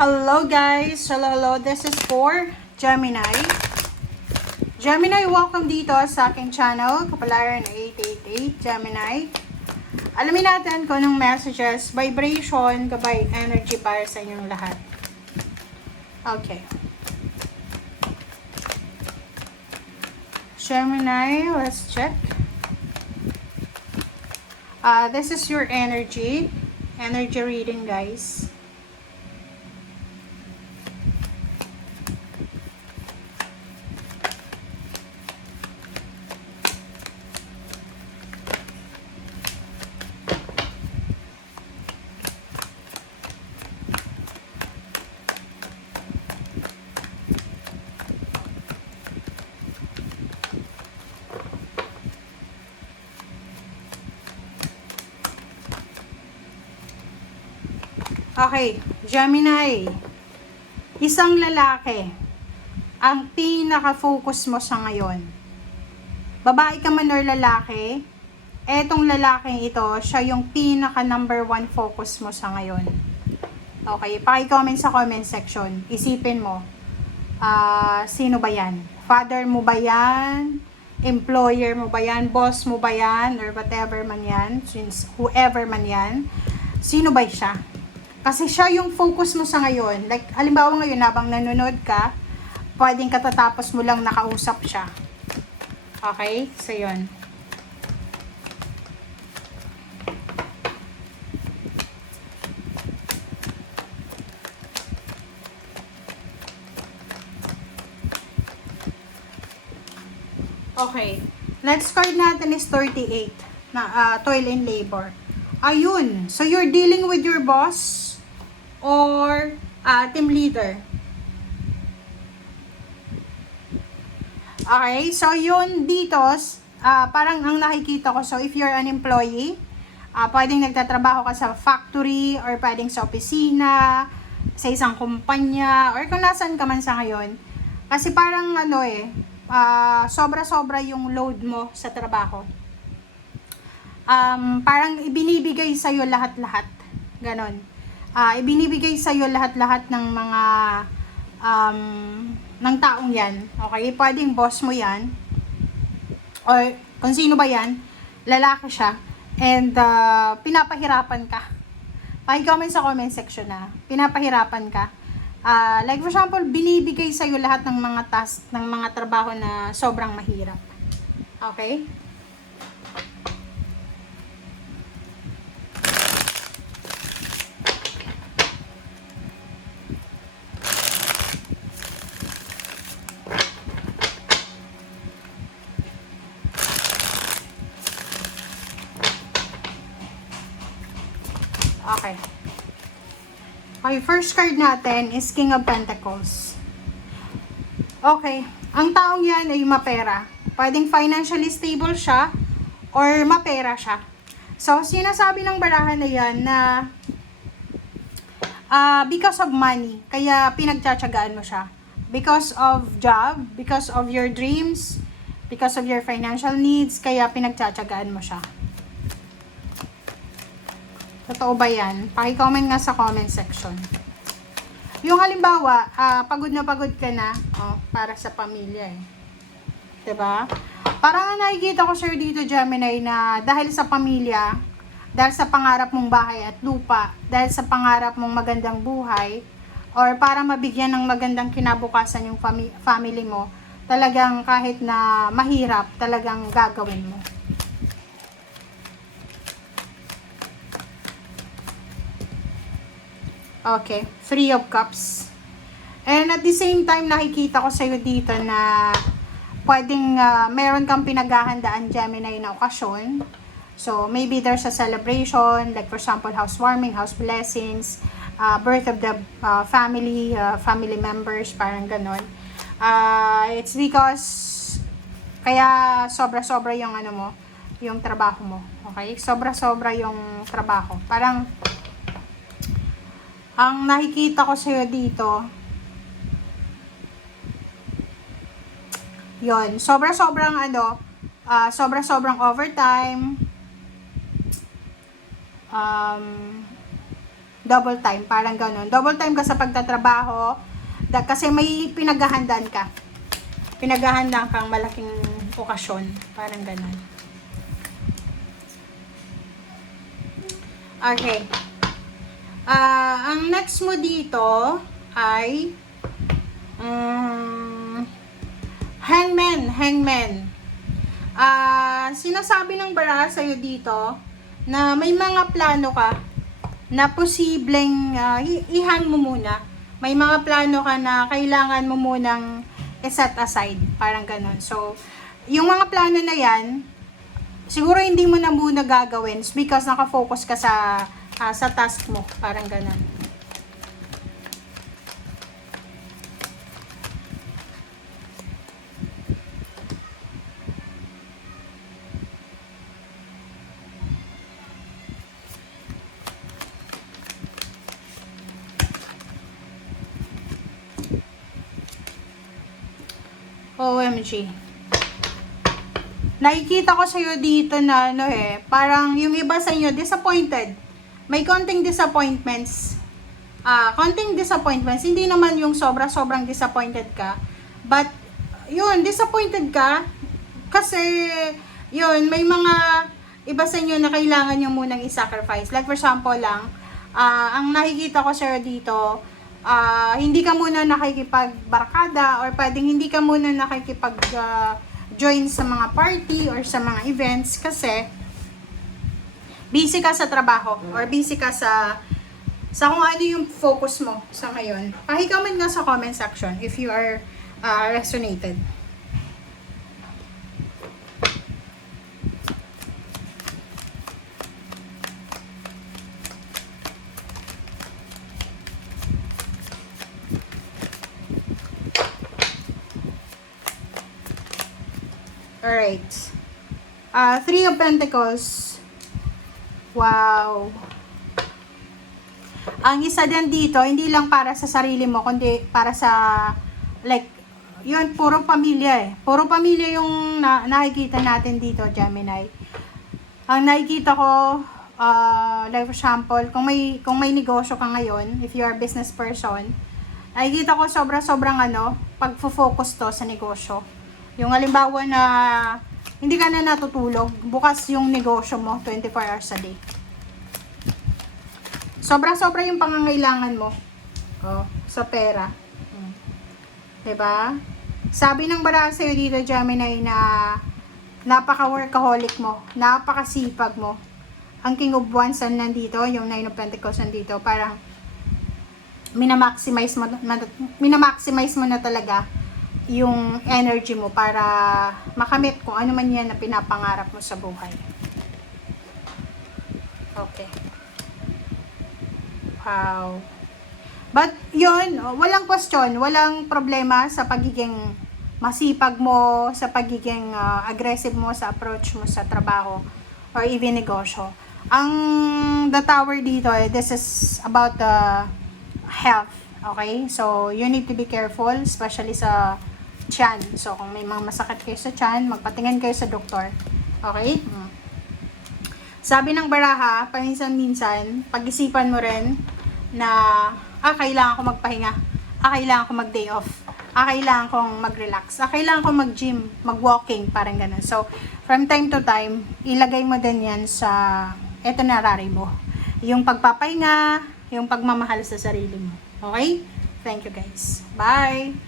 Hello guys! Hello. This is for Gemini. Gemini, welcome dito sa aking channel, Kapalaran 888 Gemini. Alamin natin kung anong messages, vibration, kabay energy para sa inyong lahat. Okay. Gemini, let's check. This is your energy reading, guys. Okay, Gemini, isang lalaki ang pinaka-focus mo sa ngayon. Babae ka man or lalaki, etong lalaking ito, siya yung pinaka-number 1 focus mo sa ngayon. Okay, paki-comment sa comment section. Isipin mo, sino ba yan? Father mo ba yan? Employer mo ba yan? Boss mo ba yan? Or whatever man yan, since whoever man yan, sino ba siya? Kasi siya yung focus mo sa ngayon. Like, halimbawa ngayon, habang nanonood ka, pwedeng katatapos mo lang nakausap siya. Okay? So, yun. Okay. Next card natin is 38. Na, toil and labor. Ayun. So, you're dealing with your boss or team leader. Okay, so yun dito, parang ang nakikita ko, so if you're an employee, pwedeng nagtatrabaho ka sa factory or pwedeng sa opisina, sa isang kumpanya, or kung nasan ka man sa ngayon. Kasi parang sobra-sobra yung load mo sa trabaho. Parang ibinibigay sa'yo lahat-lahat. Ganon. Ibinibigay sa iyo lahat-lahat ng mga ng taong yan. Okay? Pwedeng boss mo yan. Or kung sino ba yan, lalaki siya. And pinapahirapan ka. Paki-comment sa comment section na pinapahirapan ka. Like for example, binibigay sa iyo lahat ng mga task, ng mga trabaho na sobrang mahirap. Okay? Okay. Okay, first card natin is King of Pentacles. Okay, ang taong yan ay mapera. Pwedeng financially stable siya or mapera siya. So, sinasabi ng barahan na yan na because of money, kaya pinagtsatsagaan mo siya. Because of job, because of your dreams, because of your financial needs, kaya pinagtsatsagaan mo siya. Totoo ba yan? Paki-comment nga sa comment section. Yung halimbawa, pagod na pagod ka na, para sa pamilya eh. Diba? Parang nakikita ko sir dito, Gemini, na dahil sa pamilya, dahil sa pangarap mong bahay at lupa, dahil sa pangarap mong magandang buhay, or para mabigyan ng magandang kinabukasan yung family mo, talagang kahit na mahirap, talagang gagawin mo. Okay, 3 of Cups. And at the same time, nakikita ko sa'yo dito na pwedeng meron kang pinaghahandaan, Gemini, na okasyon. So, maybe there's a celebration, like for example, housewarming, house blessings, birth of the family members, parang ganon. It's because, kaya sobra-sobra yung yung trabaho mo. Okay? Sobra-sobra yung trabaho. Parang, ang nakikita ko sa'yo dito, yon, sobra-sobrang sobra-sobrang overtime, double time, parang ganun. Double time ka sa pagtatrabaho, kasi may pinaghahandaan ka. Pinaghahandaan kang malaking okasyon, parang ganun. Okay. Ang next mo dito ay hangman. Sinasabi ng baraha sa'yo dito na may mga plano ka na posibleng i-hang mo muna. May mga plano ka na kailangan mo munang i-set aside. Parang ganun. So, yung mga plano na yan, siguro hindi mo na muna gagawin because nakafocus ka sa task mo. Parang ganun. OMG. Nakikita ko sa'yo dito na parang yung iba sa inyo disappointed. May konting disappointments. Konting disappointments. Hindi naman yung sobrang disappointed ka. But, yun, disappointed ka. Kasi, yun, may mga iba sa inyo na kailangan nyo munang i-sacrifice. Like for example lang, ang nakikita ko sa'yo dito, hindi ka muna nakikipagbarkada or pwedeng hindi ka muna nakikipag-join sa mga party or sa mga events kasi busy ka sa trabaho or busy ka sa kung ano yung focus mo sa ngayon. Paki-comment nga sa comment section if you are resonated. Alright. Three of Pentacles. Wow. Ang isa din dito, hindi lang para sa sarili mo, kundi para sa, like, yun, puro pamilya eh. Puro pamilya yung nakikita natin dito, Gemini. Ang nakikita ko, like for example, kung may negosyo ka ngayon, if you are a business person, nakikita ko sobrang pag-focus to sa negosyo. Yung halimbawa na hindi ka na natutulog, bukas yung negosyo mo 24 hours a day. Sobra yung pangangailangan mo sa pera. Diba? Sabi ng baraha sa'yo dito, Gemini, na napaka-workaholic mo, napakasipag mo. Ang King of Wands nandito, yung Nine of Pentacles nandito, parang minamaximize mo na talaga yung energy mo para makamit kung ano man yan na pinapangarap mo sa buhay. Okay. Wow. But yun, walang question, walang problema sa pagiging masipag mo, sa pagiging aggressive mo sa approach mo sa trabaho or even negosyo. Ang the tower dito, this is about the health. Okay? So, you need to be careful, especially sa tiyan. So, kung may mga masakit kayo sa tiyan, magpatingin kayo sa doktor. Okay? Sabi ng baraha, paminsan-minsan, pag-isipan mo rin na, kailangan ko magpahinga. Kailangan ko mag-day off. Kailangan kong mag-relax. Kailangan kong mag-gym, mag-walking, parang ganun. So, from time to time, ilagay mo din yan sa itinerary mo. Yung pagpapahinga, yung pagmamahal sa sarili mo. Okay? Thank you guys. Bye!